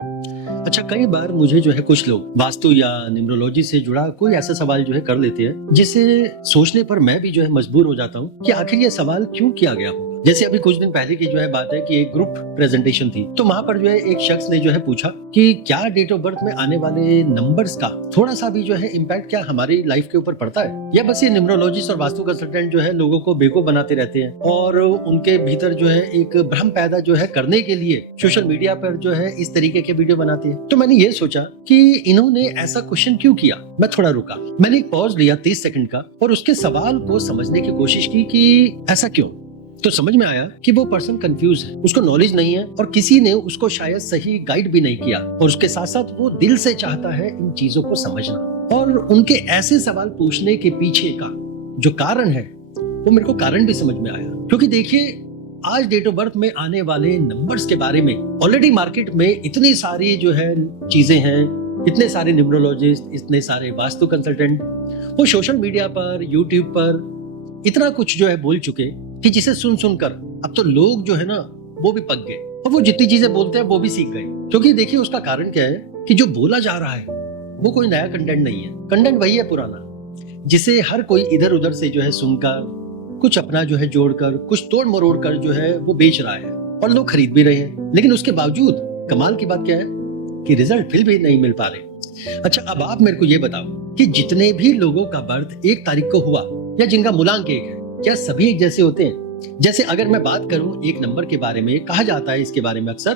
अच्छा, कई बार मुझे जो है कुछ लोग वास्तु या न्यूमरोलॉजी से जुड़ा कोई ऐसा सवाल जो है कर लेते हैं, जिसे सोचने पर मैं भी जो है मजबूर हो जाता हूँ कि आखिर ये सवाल क्यों किया गया होगा। जैसे अभी कुछ दिन पहले की जो है बात है कि एक ग्रुप प्रेजेंटेशन थी, तो वहां पर जो है एक शख्स ने जो है पूछा कि क्या डेट ऑफ बर्थ में आने वाले नंबर्स का थोड़ा सा भी जो है इम्पैक्ट क्या हमारी लाइफ के ऊपर पड़ता है, या बस ये न्यूमरोलॉजिस्ट और वास्तु कंसल्टेंट जो है लोगों को बेवकूफ बनाते रहते हैं और उनके भीतर जो है एक भ्रम पैदा जो है करने के लिए सोशल मीडिया पर जो है इस तरीके के वीडियो बनाते हैं। तो मैंने ये सोचा कि इन्होंने ऐसा क्वेश्चन क्यों किया। मैं थोड़ा रुका, मैंने एक पॉज लिया 30 सेकंड का और उसके सवाल को समझने की कोशिश की कि ऐसा क्यों। तो समझ में आया कि वो पर्सन कंफ्यूज है, उसको नॉलेज नहीं है और किसी ने उसको शायद सही गाइड भी नहीं किया, और उसके साथ साथ वो दिल से चाहता है इन चीजों को समझना। और उनके ऐसे सवाल पूछने के पीछे का जो कारण है वो मेरे को कारण भी समझ में आया, क्योंकि देखिए आज डेट ऑफ बर्थ में आने वाले नंबर्स के बारे में ऑलरेडी मार्केट में इतनी सारी जो है चीजें हैं, इतने सारे न्यूमरोलॉजिस्ट, इतने सारे वास्तु कंसल्टेंट वो सोशल मीडिया पर, यूट्यूब पर इतना कुछ जो है बोल चुके कि जिसे सुन सुनकर अब तो लोग जो है ना वो भी पक गए और वो जितनी चीजें बोलते हैं वो भी सीख गए। क्योंकि देखिए उसका कारण क्या है कि जो बोला जा रहा है वो कोई नया कंटेंट नहीं है, कंटेंट वही है पुराना, जिसे हर कोई इधर उधर से जो है सुनकर कुछ अपना जो है जोड़कर, कुछ तोड़ मरोड़ कर जो है वो बेच रहा है और लोग खरीद भी रहे हैं। लेकिन उसके बावजूद कमाल की बात क्या है कि रिजल्ट फिर भी नहीं मिल पा रहे। अच्छा, अब आप मेरे को ये बताओ कि जितने भी लोगों का बर्थ 1 तारीख को हुआ या जिनका मूलांक 1 है, क्या सभी एक जैसे होते हैं? जैसे अगर मैं बात करूं एक नंबर के बारे में, कहा जाता है इसके बारे में अक्सर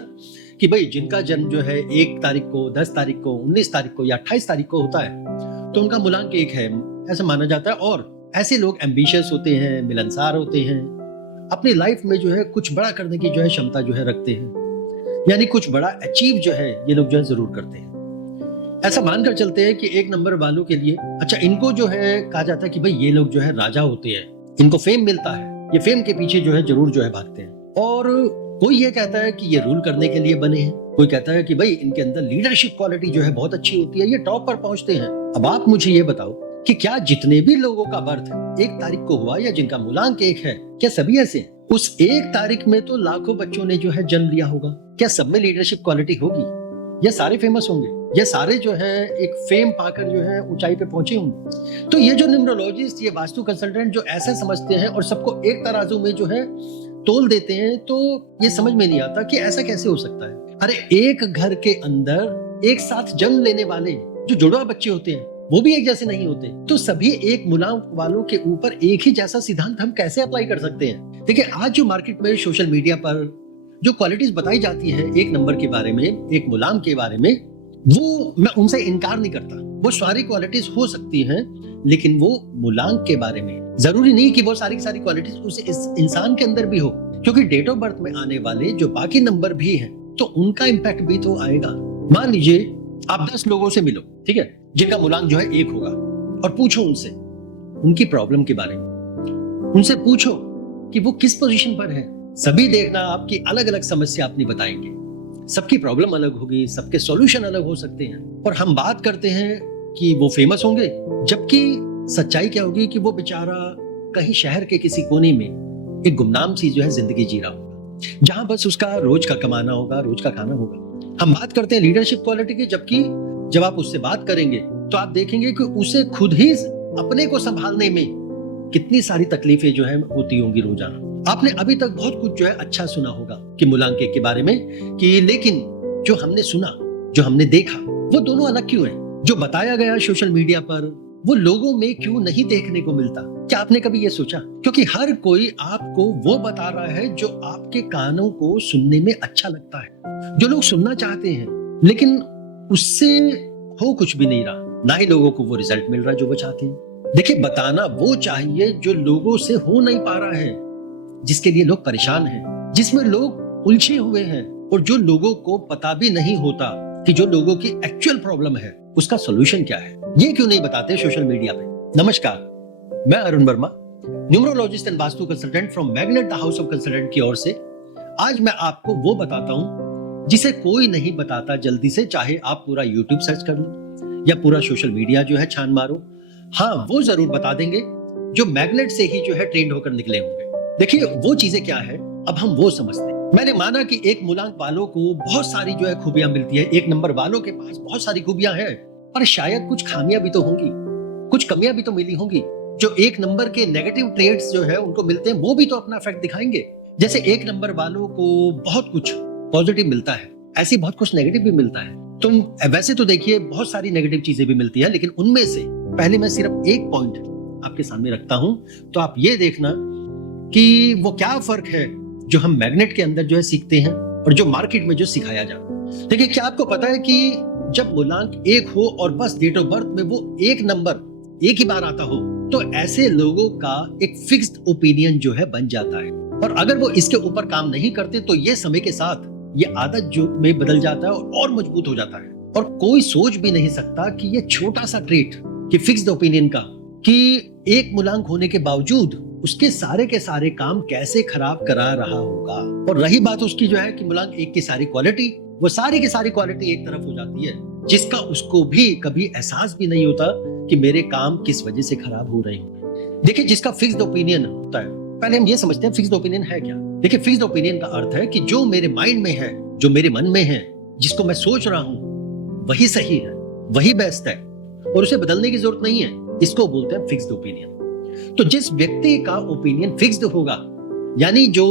कि भाई जिनका जन्म जो है 1 तारीख को, 10 तारीख को, 19 तारीख को या 28 तारीख को होता है तो उनका मूलांक 1 है, ऐसा माना जाता है। और ऐसे लोग एम्बिशियस होते हैं, मिलनसार होते हैं, अपनी लाइफ में जो है कुछ बड़ा करने की जो है क्षमता जो है रखते हैं, यानी कुछ बड़ा अचीव जो है ये लोग जो है जरूर करते हैं। ऐसा मानकर चलते हैं कि 1 नंबर वालों के लिए, अच्छा, इनको जो है कहा जाता है कि भाई ये लोग जो है राजा होते हैं, इनको फेम मिलता है, ये फेम के पीछे जो है जरूर जो है भागते हैं। और कोई ये कहता है कि ये रूल करने के लिए बने हैं, कोई कहता है कि भाई इनके अंदर लीडरशिप क्वालिटी जो है बहुत अच्छी होती है, ये टॉप पर पहुंचते हैं। अब आप मुझे ये बताओ कि क्या जितने भी लोगों का बर्थ 1 तारीख को हुआ या जिनका मूलांक 1 है, क्या सभी ऐसे हैं? उस 1 तारीख में तो लाखों बच्चों ने जो है जन्म लिया होगा, क्या सब में लीडरशिप क्वालिटी होगी? या सारे फेमस होंगे? या सारे जो है एक फेम पाकर जो है ऊंचाई पे पहुंचे होंगे? तो ये जो न्यूमरोलॉजिस्ट, ये वास्तु कंसल्टेंट जो ऐसा समझते हैं और सबको एक तराजू में जो है तोल देते हैं, तो ये समझ में नहीं आता कि ऐसा कैसे हो सकता है। अरे एक घर के अंदर एक साथ जन्म लेने वाले जो जुड़वा बच्चे होते हैं वो भी एक जैसे नहीं होते, तो सभी एक मूलांक वालों के ऊपर एक ही जैसा सिद्धांत हम कैसे अप्लाई कर सकते हैं? देखिए आज जो मार्केट में सोशल मीडिया पर जो क्वालिटीज बताई जाती है 1 नंबर के बारे में, 1 मूलांक के बारे में, वो मैं उनसे इनकार नहीं करता, वो सारी क्वालिटीज हो सकती हैं, लेकिन वो मूलांक के बारे में जरूरी नहीं कि वो सारी क्वालिटीज उस इंसान के अंदर भी हो, क्योंकि डेट ऑफ बर्थ में आने वाले जो बाकी नंबर भी हैं तो उनका इम्पैक्ट भी तो आएगा। मान लीजिए आप 10 लोगों से मिलो, ठीक है, जिनका मूलांक जो है 1 होगा, और पूछो उनसे उनकी प्रॉब्लम के बारे में, उनसे पूछो कि वो किस पोजीशन पर है। सभी देखना आपकी अलग अलग समस्या अपनी बताएंगे, सबकी प्रॉब्लम अलग होगी, सबके सॉल्यूशन अलग हो सकते हैं, और हम बात करते हैं कि वो फेमस होंगे, जबकि सच्चाई क्या होगी कि वो बेचारा कहीं शहर के किसी कोने में एक गुमनाम सी जो है जिंदगी जी रहा होगा, जहां बस उसका रोज का कमाना होगा, रोज का खाना होगा। हम बात करते हैं लीडरशिप क्वालिटी की, जबकि जब आप उससे बात करेंगे तो आप देखेंगे कि उसे खुद ही अपने को संभालने में कितनी सारी तकलीफें जो है होती होंगी रोजाना। आपने अभी तक बहुत कुछ जो है अच्छा सुना होगा कि मूलांक के बारे में, कि लेकिन जो हमने सुना, जो हमने देखा, वो दोनों अलग क्यों है? जो बताया गया सोशल मीडिया पर वो लोगों में क्यों नहीं देखने को मिलता? क्या आपने कभी ये सोचा? क्योंकि हर कोई आपको वो बता रहा है जो आपके कानों को सुनने में अच्छा लगता है, जो लोग सुनना चाहते हैं, लेकिन उससे हो कुछ भी नहीं रहा, ना ही लोगों को वो रिजल्ट मिल रहा जो वो चाहते हैं। देखिए बताना वो चाहिए जो लोगों से हो नहीं पा रहा है, जिसके लिए लोग परेशान हैं, जिसमें लोग उलझे हुए हैं, और जो लोगों को पता भी नहीं होता कि जो लोगों की एक्चुअल प्रॉब्लम है उसका सॉल्यूशन क्या है। ये क्यों नहीं बताते सोशल मीडिया पे? नमस्कार, मैं Arun Verma, numerologist and vastu consultant from magnet the house of consultant की ओर से आज मैं आपको वो बताता हूं जिसे कोई नहीं बताता जल्दी से, चाहे आप पूरा यूट्यूब सर्च कर लो या पूरा सोशल मीडिया जो है छान मारो। हाँ, वो जरूर बता देंगे जो मैग्नेट से ही जो है ट्रेंड होकर निकले होंगे। देखिए वो चीजें क्या है अब हम वो समझते हैं। मैंने माना कि एक मूलांक वालों को बहुत सारी जो है खूबियां मिलती है, एक नंबर वालों के पास बहुत सारी खूबियां हैं, पर शायद कुछ खामियां भी तो होंगी, कुछ कमियां भी तो मिली होंगी। जो एक नंबर के नेगेटिव ट्रेड्स जो है उनको मिलते हैं, वो भी तो अपना इफेक्ट दिखाएंगे। जैसे एक नंबर वालों को बहुत कुछ पॉजिटिव मिलता है, ऐसी बहुत कुछ नेगेटिव भी मिलता है। तुम वैसे तो देखिए बहुत सारी नेगेटिव चीजें भी मिलती है, लेकिन उनमें से पहले मैं सिर्फ एक पॉइंट आपके सामने रखता हूं, तो आप ये देखना कि वो क्या फर्क है जो हम मैग्नेट के अंदर जो है सीखते हैं और जो मार्केट में जो सिखाया जाता है। देखिए, क्या आपको पता है कि जब मूलांक 1 हो और बस डेट ऑफ बर्थ में वो एक नंबर एक ही बार आता हो, तो ऐसे लोगों का एक फिक्स्ड ओपिनियन जो है बन जाता है, और अगर वो इसके ऊपर काम नहीं करते तो ये समय के साथ ये आदत जो में बदल जाता है और मजबूत हो जाता है। और कोई सोच भी नहीं सकता कि ये छोटा सा ट्रेट कि फिक्स्ड ओपिनियन का, कि एक मूलांक होने के बावजूद उसके सारे के सारे काम कैसे खराब करा रहा होगा। और रही बात उसकी जो है कि मूलांक 1 की सारी क्वालिटी, वो सारी की सारी क्वालिटी एक तरफ हो जाती है, जिसका उसको भी कभी एहसास भी नहीं होता कि मेरे काम किस वजह से खराब हो रहे हैं। देखिए, जिसका फिक्स्ड ओपिनियन होता है, पहले हम ये समझते हैं फिक्स्ड ओपिनियन है क्या। देखिए, फिक्स्ड ओपिनियन का अर्थ है कि जो मेरे माइंड में है, जो मेरे मन में है, जिसको मैं सोच रहा हूं वही सही है, वही बेस्ट है और उसे बदलने की जरूरत नहीं है, इसको बोलते हैं फिक्स्ड ओपिनियन। तो जिस व्यक्ति का ओपिनियन फिक्स्ड होगा, यानी जो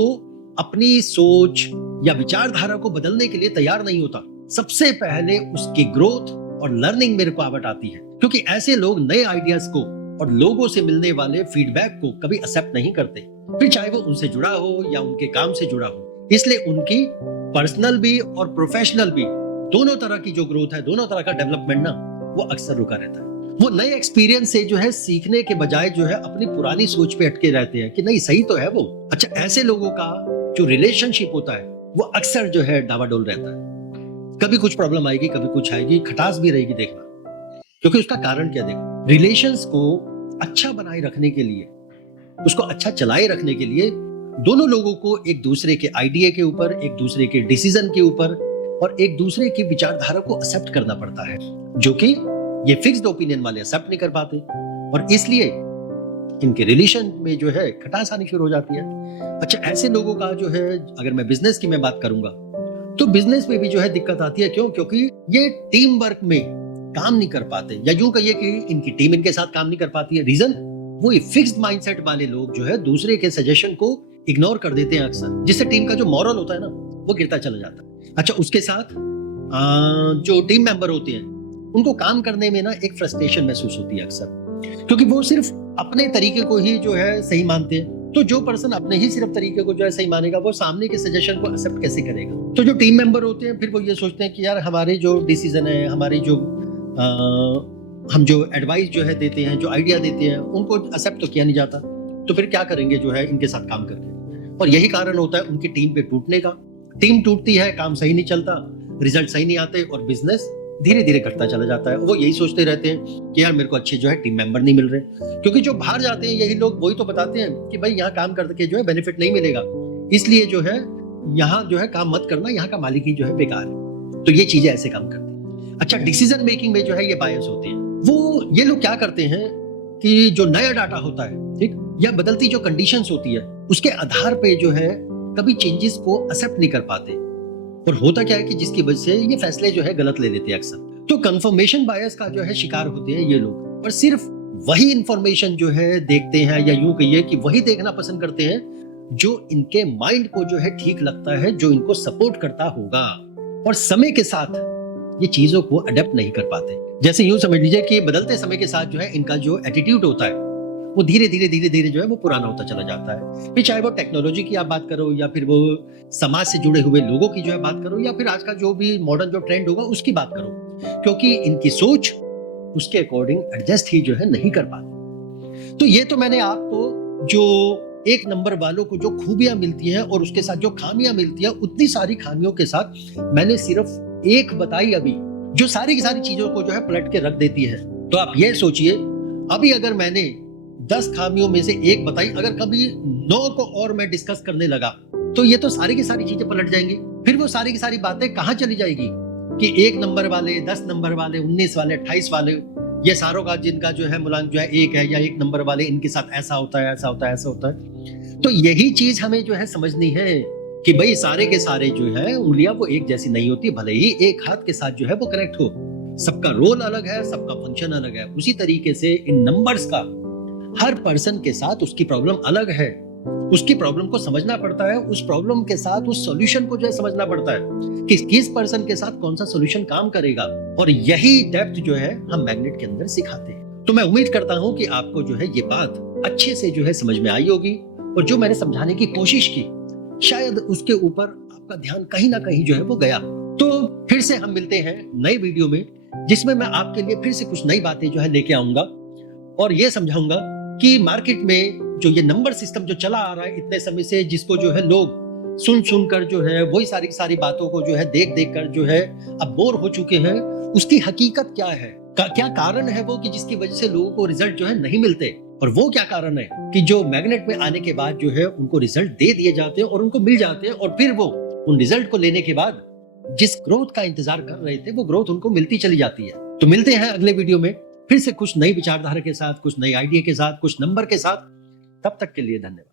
अपनी सोच या विचारधारा को बदलने के लिए तैयार नहीं होता, सबसे पहले उसकी ग्रोथ और लर्निंग में रुकावट आती है, क्योंकि ऐसे लोग नए आइडियाज को और लोगों से मिलने वाले फीडबैक को कभी एक्सेप्ट नहीं करते, फिर चाहे वो उनसे जुड़ा हो या उनके काम से जुड़ा हो। इसलिए उनकी पर्सनल भी और प्रोफेशनल भी दोनों तरह की जो ग्रोथ है, दोनों तरह का डेवलपमेंट ना, वो अक्सर रुका रहता है। वो नए एक्सपीरियंस से जो है सीखने के बजाय जो है अपनी पुरानी सोच पे अटके रहते हैं कि नहीं सही तो है वो। अच्छा, ऐसे लोगों का जो रिलेशनशिप होता है वो अक्सर जो है डावाडोल रहता है, कभी कुछ प्रॉब्लम आएगी, कभी कुछ आएगी, खटास भी रहेगी, देखना। क्योंकि उसका कारण क्या, देखो, रिलेशंस को अच्छा बनाए रखने के लिए, उसको अच्छा चलाए रखने के लिए दोनों लोगों को एक दूसरे के आइडिया के ऊपर, एक दूसरे के डिसीजन के ऊपर और एक दूसरे की विचारधारा को एक्सेप्ट करना पड़ता है, जो कि ये फिक्स्ड ओपिनियन वाले एक्सेप्ट नहीं कर पाते, और इसलिए इनके रिलेशन में जो है खटास आनी शुरू हो जाती है। अच्छा, ऐसे लोगों का जो है, अगर मैं बिजनेस की मैं बात करूंगा तो बिजनेस में भी जो है दिक्कत आती है। क्यों? क्योंकि ये टीम वर्क में काम नहीं कर पाते, या यूं कहिए कि इनकी टीम इनके साथ काम नहीं कर पाती है। रीजन, वो फिक्स्ड माइंडसेट वाले लोग जो है दूसरे के सजेशन को इग्नोर कर देते हैं अक्सर, जिससे टीम का जो मॉरल होता है ना, वो गिरता चला जाता है। अच्छा, उसके साथ जो टीम मेंबर होते हैं उनको काम करने में ना एक फ्रस्ट्रेशन महसूस होती है अक्सर, क्योंकि वो सिर्फ अपने तरीके को ही जो है सही मानते हैं। तो जो पर्सन अपने ही सिर्फ तरीके को जो है सही मानेगा, वो सामने के सजेशन को एक्सेप्ट कैसे करेगा। तो जो टीम मेंबर होते हैं फिर वो ये सोचते हैं कि यार हमारे जो डिसीजन है, हमारी जो हम जो एडवाइस जो है देते हैं, जो आइडिया देते हैं, उनको एक्सेप्ट तो किया नहीं जाता, तो फिर क्या करेंगे जो है इनके साथ काम करके। और यही कारण होता है उनकी टीम पे टूटने का। टीम टूटती है, काम सही नहीं चलता, रिजल्ट सही नहीं आते और बिजनेस धीरे धीरे घटता चला जाता है। वो यही सोचते रहते हैं कि यार मेरे को अच्छे जो है टीम मेंबर नहीं मिल रहे, क्योंकि जो बाहर जाते हैं यही लोग वही तो बताते हैं कि भाई यहाँ काम करके जो है बेनिफिट नहीं मिलेगा, इसलिए जो है यहाँ जो है काम मत करना, यहाँ का मालिक ही जो है बेकार है। तो ये चीजें ऐसे काम करती हैं। अच्छा, डिसीजन मेकिंग में जो है ये बायस होते हैं। वो ये लोग क्या करते हैं कि जो नया डाटा होता है, ठीक, या बदलती जो कंडीशंस होती है, उसके आधार पे जो है कभी चेंजेस को एक्सेप्ट नहीं कर पाते, और होता क्या है कि जिसकी वजह से ये फैसले जो है गलत ले लेते हैं अक्सर। तो कंफर्मेशन बायस का जो है शिकार होते हैं ये लोग, और सिर्फ वही इंफॉर्मेशन जो है देखते हैं, या यूं कहिए कि वही देखना पसंद करते हैं जो इनके माइंड को जो है ठीक लगता है, जो इनको सपोर्ट करता होगा, और समय के साथ ये चीजों को अडेप्ट नहीं कर पाते। जैसे यूं समझ लीजिए कि बदलते समय के साथ जो है इनका जो एटीट्यूड होता है वो धीरे धीरे जो है वो पुराना होता चला जाता है। फिर चाहे वो टेक्नोलॉजी की आप बात करो, या फिर वो समाज से जुड़े हुए लोगों की जो है बात करो, या फिर आज का जो भी मॉडर्न जो ट्रेंड होगा उसकी बात करो, क्योंकि इनकी सोच उसके अकॉर्डिंग एडजस्ट ही जो है नहीं कर पाती। तो ये तो मैंने आपको जो एक नंबर वालों को जो खूबियां मिलती हैं और उसके साथ जो खामियां मिलती हैं, उतनी सारी खामियों के साथ मैंने सिर्फ एक बताई अभी, जो सारी की सारी चीजों को जो है पलट के रख देती है। तो आप ये सोचिए, अभी अगर मैंने 10 खामियों में से एक बताई, अगर कभी 9 को और मैं डिस्कस करने लगा, तो ये तो सारी की सारी चीजें पलट जाएंगी। फिर वो सारी की सारी बातें कहां चली जाएगी कि 1 नंबर वाले, 10 नंबर वाले, 19 वाले, 28 वाले, ये सारों का जिनका जो है मूलांक जो है 1 है, या 1 नंबर वाले, इनके साथ ऐसा होता है, ऐसा होता है, ऐसा होता है। तो यही चीज हमें जो है समझनी है कि भाई सारे के सारे जो है उंगलियां वो एक जैसी नहीं होती, भले ही एक हाथ के साथ जो है वो कनेक्ट हो, सबका रोल अलग है, सबका फंक्शन अलग है। उसी तरीके से इन नंबर्स का हर पर्सन के साथ उसकी प्रॉब्लम अलग है, उसकी प्रॉब्लम को समझना पड़ता है, उस प्रॉब्लम के साथ उस सॉल्यूशन को जो है समझना पड़ता है कि किस पर्सन के साथ कौन सा सॉल्यूशन काम करेगा। और यही डेप्थ जो है हम मैग्नेट के अंदर सिखाते हैं। तो मैं उम्मीद करता हूं कि आपको जो है ये बात अच्छे से जो है समझ में आई होगी, और जो मैंने समझाने की कोशिश की शायद उसके ऊपर आपका ध्यान कहीं ना कहीं जो है वो गया। तो फिर से हम मिलते हैं नए वीडियो में, जिसमें मैं आपके लिए फिर से कुछ नई बातें जो है लेके आऊंगा और ये समझाऊंगा कि मार्केट में जो ये नंबर सिस्टम जो चला आ रहा है इतने समय से, जिसको जो है लोग सुन सुनकर जो है वही सारी बातों को जो है देख देख कर जो है अब बोर हो चुके हैं, उसकी हकीकत क्या है, क्या कारण है वो कि जिसकी वजह से लोगों को रिजल्ट जो है नहीं मिलते। और वो क्या कारण है कि जो मैग्नेट में आने के बाद जो है उनको रिजल्ट दे दिए जाते हैं और उनको मिल जाते हैं, और फिर वो उन रिजल्ट को लेने के बाद जिस ग्रोथ का इंतजार कर रहे थे वो ग्रोथ उनको मिलती चली जाती है। तो मिलते हैं अगले वीडियो में फिर से कुछ नई विचारधारा के साथ, कुछ नई आइडिया के साथ, कुछ नंबर के साथ। तब तक के लिए धन्यवाद।